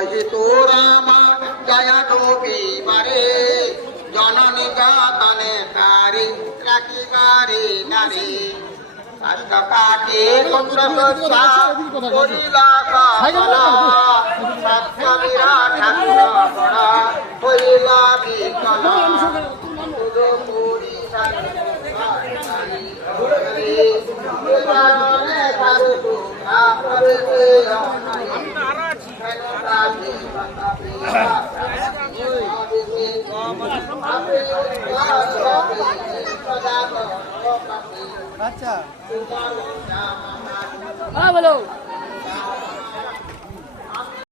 কহি তোর আমার দয়া রবিবারে জননী গাতনে কারি রাখিবারে নারী কাটে কুন্দ সচ্ছা করিলা কামনা সত্যমীরা ঠাকুর পড়া হইলা বিকলা পুরি আচ্ছা, হ্যাঁ বলো।